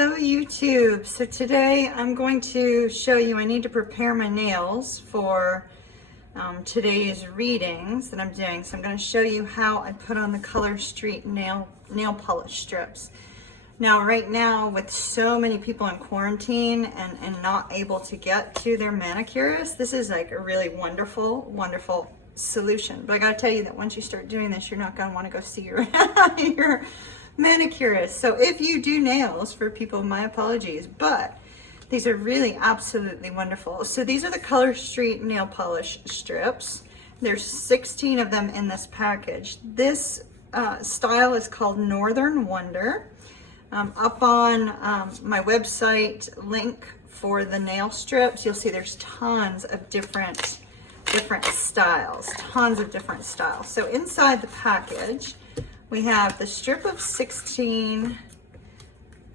Hello YouTube. So today I'm going to show you, I need to prepare my nails for today's readings that I'm doing. So I'm going to show you how I put on the Color Street nail polish strips. Now right now with so many people in quarantine and not able to get to their manicurist, this is like a really wonderful solution. But I got to tell you that once you start doing this, you're not going to want to go see your your manicurist. So if you do nails for people, my apologies, but these are really absolutely wonderful. So these are the Color Street nail polish strips. There's 16 of them in this package. This style is called Northern Wonder. Up on my website link for the nail strips, you'll see there's tons of different styles, So inside the package, we have the strip of 16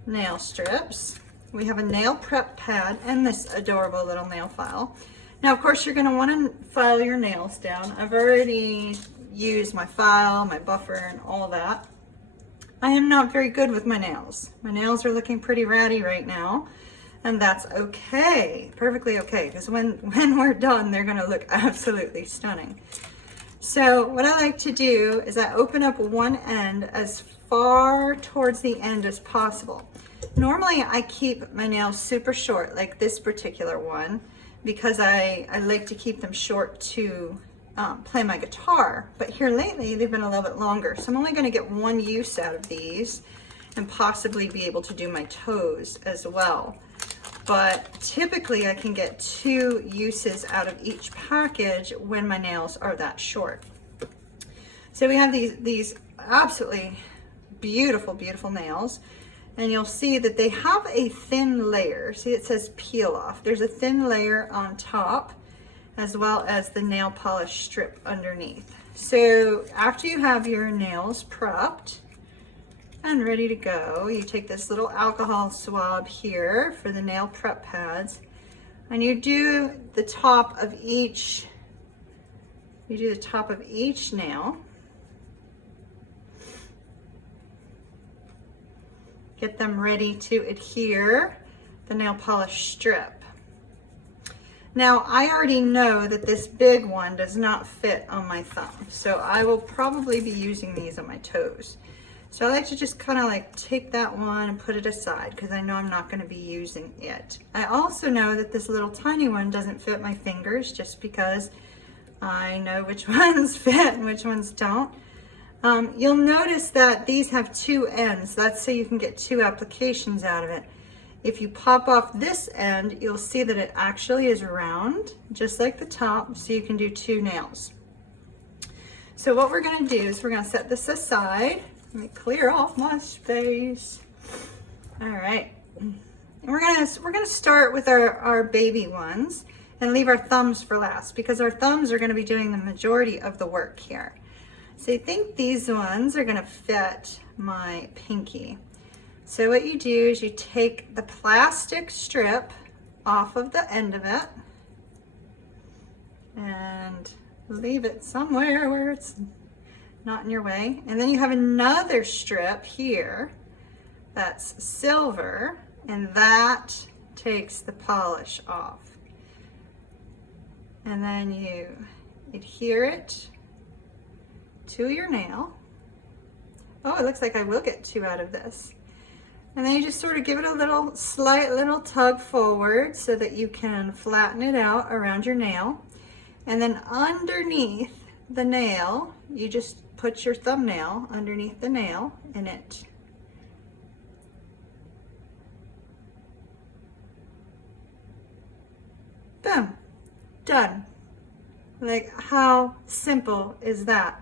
nail strips. We have a nail prep pad and this adorable little nail file. Now, of course, you're going to want to file your nails down. I've already used my file, my buffer, and all that. I am not very good with my nails. My nails are looking pretty ratty right now, and that's okay, perfectly okay, because when we're done, they're going to look absolutely stunning. So what I like to do is I open up one end as far towards the end as possible. Normally I keep my nails super short, like this particular one, because I like to keep them short to play my guitar. But here lately they've been a little bit longer, so I'm only going to get one use out of these and possibly be able to do my toes as well. But typically I can get 2 uses out of each package when my nails are that short. So we have these absolutely beautiful nails, and you'll see that they have a thin layer. See, it says peel off. There's a thin layer on top as well as the nail polish strip underneath. So after you have your nails prepped and ready to go, you take this little alcohol swab here for the nail prep pads, and you do the top of each nail. Get them ready to adhere the nail polish strip. Now, I already know that this big one does not fit on my thumb, so I will probably be using these on my toes. So I like to just kind of like take that one and put it aside because I know I'm not going to be using it. I also know that this little tiny one doesn't fit my fingers just because I know which ones fit and which ones don't. You'll notice that these have 2 ends. That's so you can get 2 applications out of it. If you pop off this end, you'll see that it actually is round, just like the top, so you can do 2 nails. So what we're going to do is we're going to set this aside. Let me clear off my space. All right, and we're gonna start with our baby ones and leave our thumbs for last because our thumbs are going to be doing the majority of the work here. So I think these ones are going to fit my pinky. So what you do is you take the plastic strip off of the end of it and leave it somewhere where it's not in your way. And then you have another strip here that's silver, and that takes the polish off. And then you adhere it to your nail. Oh, it looks like I will get 2 out of this. And then you just sort of give it a slight little tug forward so that you can flatten it out around your nail. And then underneath the nail, you just put your thumbnail underneath the nail and it boom, done. Like, how simple is that?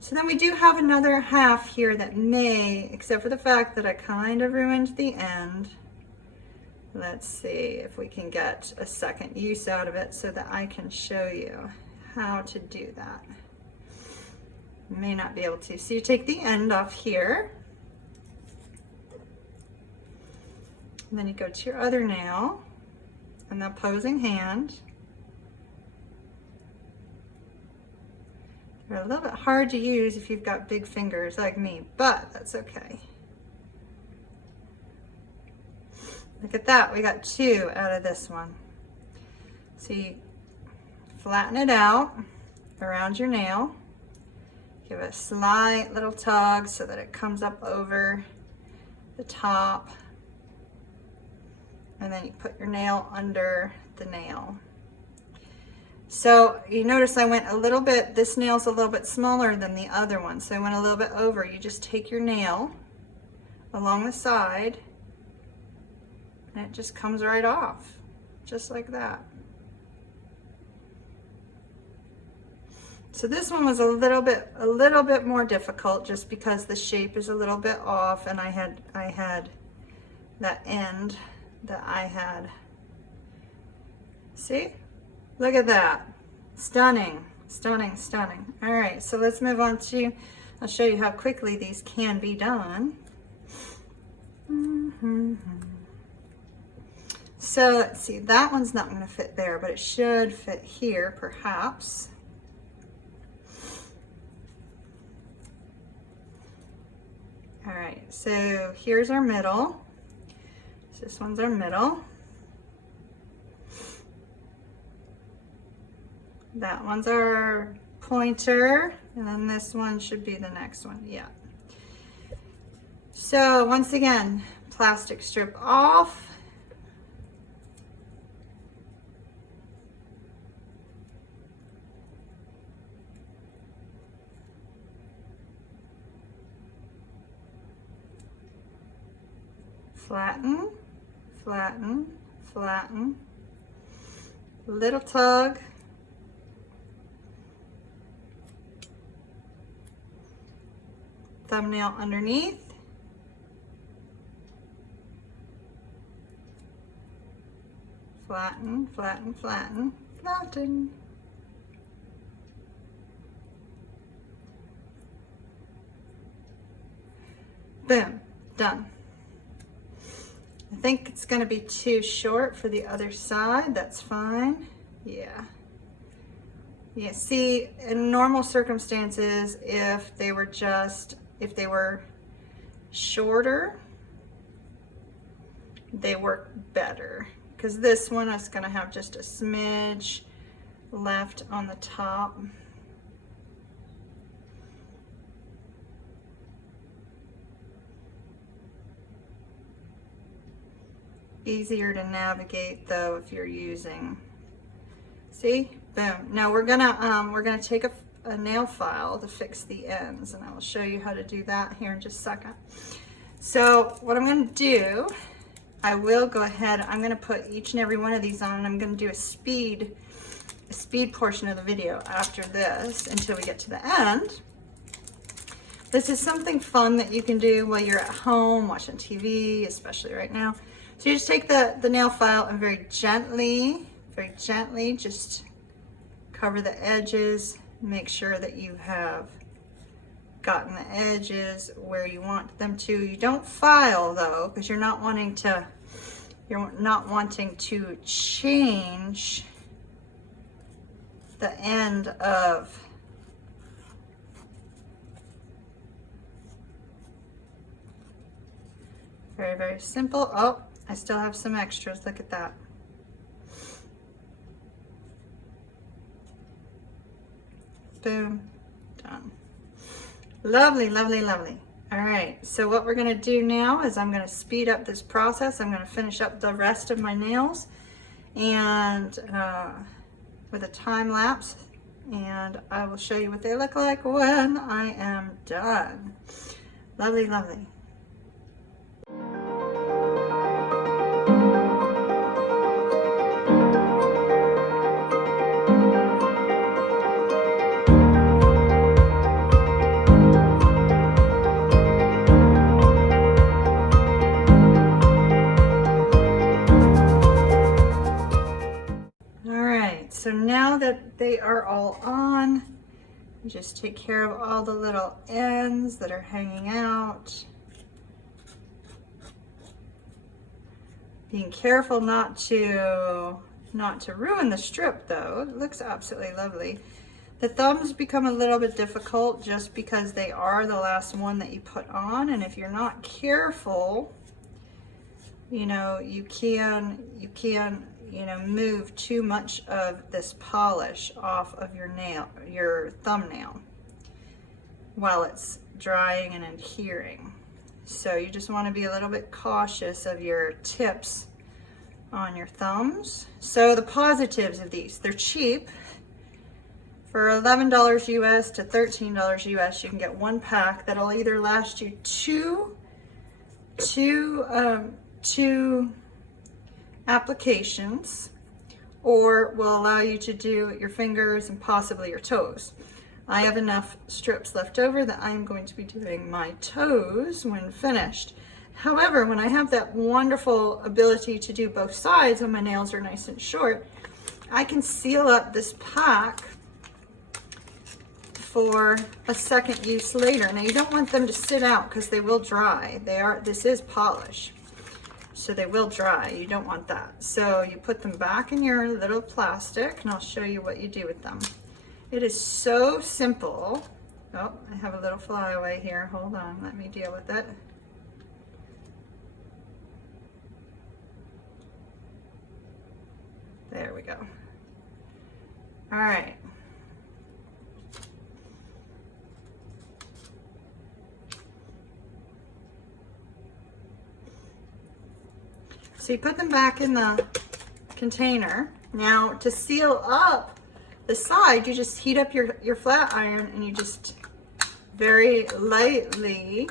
So then we do have another half here that may, except for the fact that I kind of ruined the end. Let's see if we can get a second use out of it so that I can show you how to do that. May not be able to. So you take the end off here, and then you go to your other nail and the opposing hand. They're a little bit hard to use if you've got big fingers like me, but that's okay. Look at that, we got 2 out of this one. So you flatten it out around your nail. Give it a slight little tug so that it comes up over the top. And then you put your nail under the nail. So you notice I went a little bit, this nail's a little bit smaller than the other one, so I went a little bit over. You just take your nail along the side and it just comes right off, just like that. So this one was a little bit more difficult just because the shape is a little bit off, and I had that end that I had. See? Look at that. Stunning, stunning, stunning. All right, so let's move on to, I'll show you how quickly these can be done. So let's see, that one's not going to fit there, but it should fit here perhaps. All right, so here's our middle. So this one's our middle. That one's our pointer, and then this one should be the next one, yeah. So once again, plastic strip off. Flatten, flatten, flatten. Little tug. Thumbnail underneath. Flatten, flatten, flatten, flatten. Boom, done. I think it's going to be too short for the other side. That's fine. Yeah. Yeah, see, in normal circumstances, if they were shorter, they work better. Because this one is going to have just a smidge left on the top. Easier to navigate though if you're using, see, boom. Now we're gonna take a nail file to fix the ends, and I will show you how to do that here in just a second. So what I'm gonna do, I will go ahead, I'm gonna put each and every one of these on, and I'm gonna do a speed portion of the video after this until we get to the end. This is something fun that you can do while you're at home watching TV, especially right now. So you just take the nail file and very gently just cover the edges. Make sure that you have gotten the edges where you want them to. You don't file though, because you're not wanting to change the end of very, very simple. Oh, I still have some extras. Look at that. Boom. Done. Lovely, lovely, lovely. All right, so what we're going to do now is I'm going to speed up this process. I'm going to finish up the rest of my nails and with a time lapse, and I will show you what they look like when I am done. Lovely, lovely. So now that they are all on, just take care of all the little ends that are hanging out. Being careful not to ruin the strip though. It looks absolutely lovely. The thumbs become a little bit difficult just because they are the last one that you put on, and if you're not careful, you know, you can move too much of this polish off of your thumbnail while it's drying and adhering. So you just want to be a little bit cautious of your tips on your thumbs. So the positives of these, they're cheap. For $11 US to $13 US, you can get one pack that'll either last you two applications, or will allow you to do your fingers and possibly your toes. I have enough strips left over that I'm going to be doing my toes when finished. However, when I have that wonderful ability to do both sides when my nails are nice and short, I can seal up this pack for a second use later. Now you don't want them to sit out because they will dry. This is polish, so they will dry. You don't want that. So you put them back in your little plastic, and I'll show you what you do with them. It is so simple. Oh, I have a little flyaway here. Hold on, let me deal with it. There we go. All right. So you put them back in the container. Now to seal up the side, you just heat up your flat iron and you just very lightly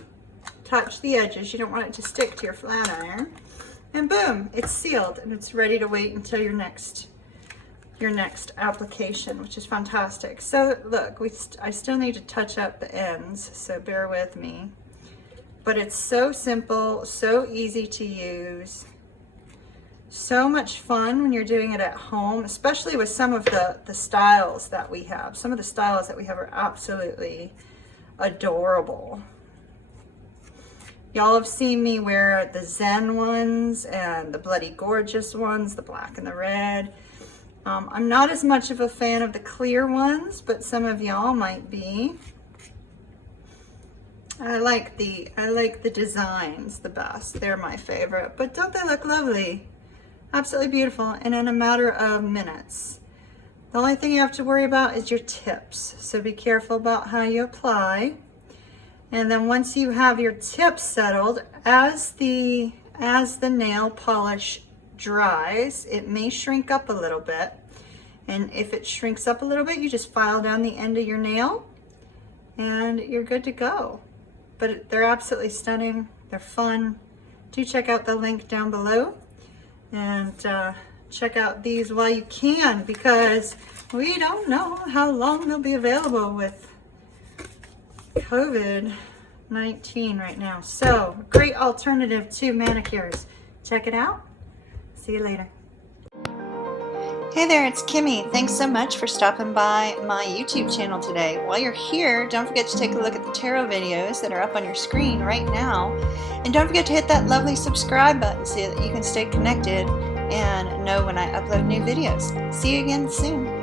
touch the edges. You don't want it to stick to your flat iron. And boom, it's sealed and it's ready to wait until your next application, which is fantastic. So look, I still need to touch up the ends, so bear with me. But it's so simple, so easy to use. So much fun when you're doing it at home, especially with some of the styles that we have. Some of the styles that we have are absolutely adorable. Y'all have seen me wear the Zen ones and the Bloody Gorgeous ones, the black and the red. I'm not as much of a fan of the clear ones, but some of y'all might be. I like the designs the best. They're my favorite, but don't they look lovely? Absolutely beautiful, and in a matter of minutes. The only thing you have to worry about is your tips, so be careful about how you apply. And then once you have your tips settled, as the nail polish dries, it may shrink up a little bit. And if it shrinks up a little bit, you just file down the end of your nail and you're good to go. But they're absolutely stunning. They're fun. Do check out the link down below and check out these while you can, because we don't know how long they'll be available with COVID-19 right now. So great alternative to manicures. Check it out. See you later. Hey there, it's Kimmy. Thanks so much for stopping by my YouTube channel today. While you're here, don't forget to take a look at the tarot videos that are up on your screen right now. And don't forget to hit that lovely subscribe button so that you can stay connected and know when I upload new videos. See you again soon.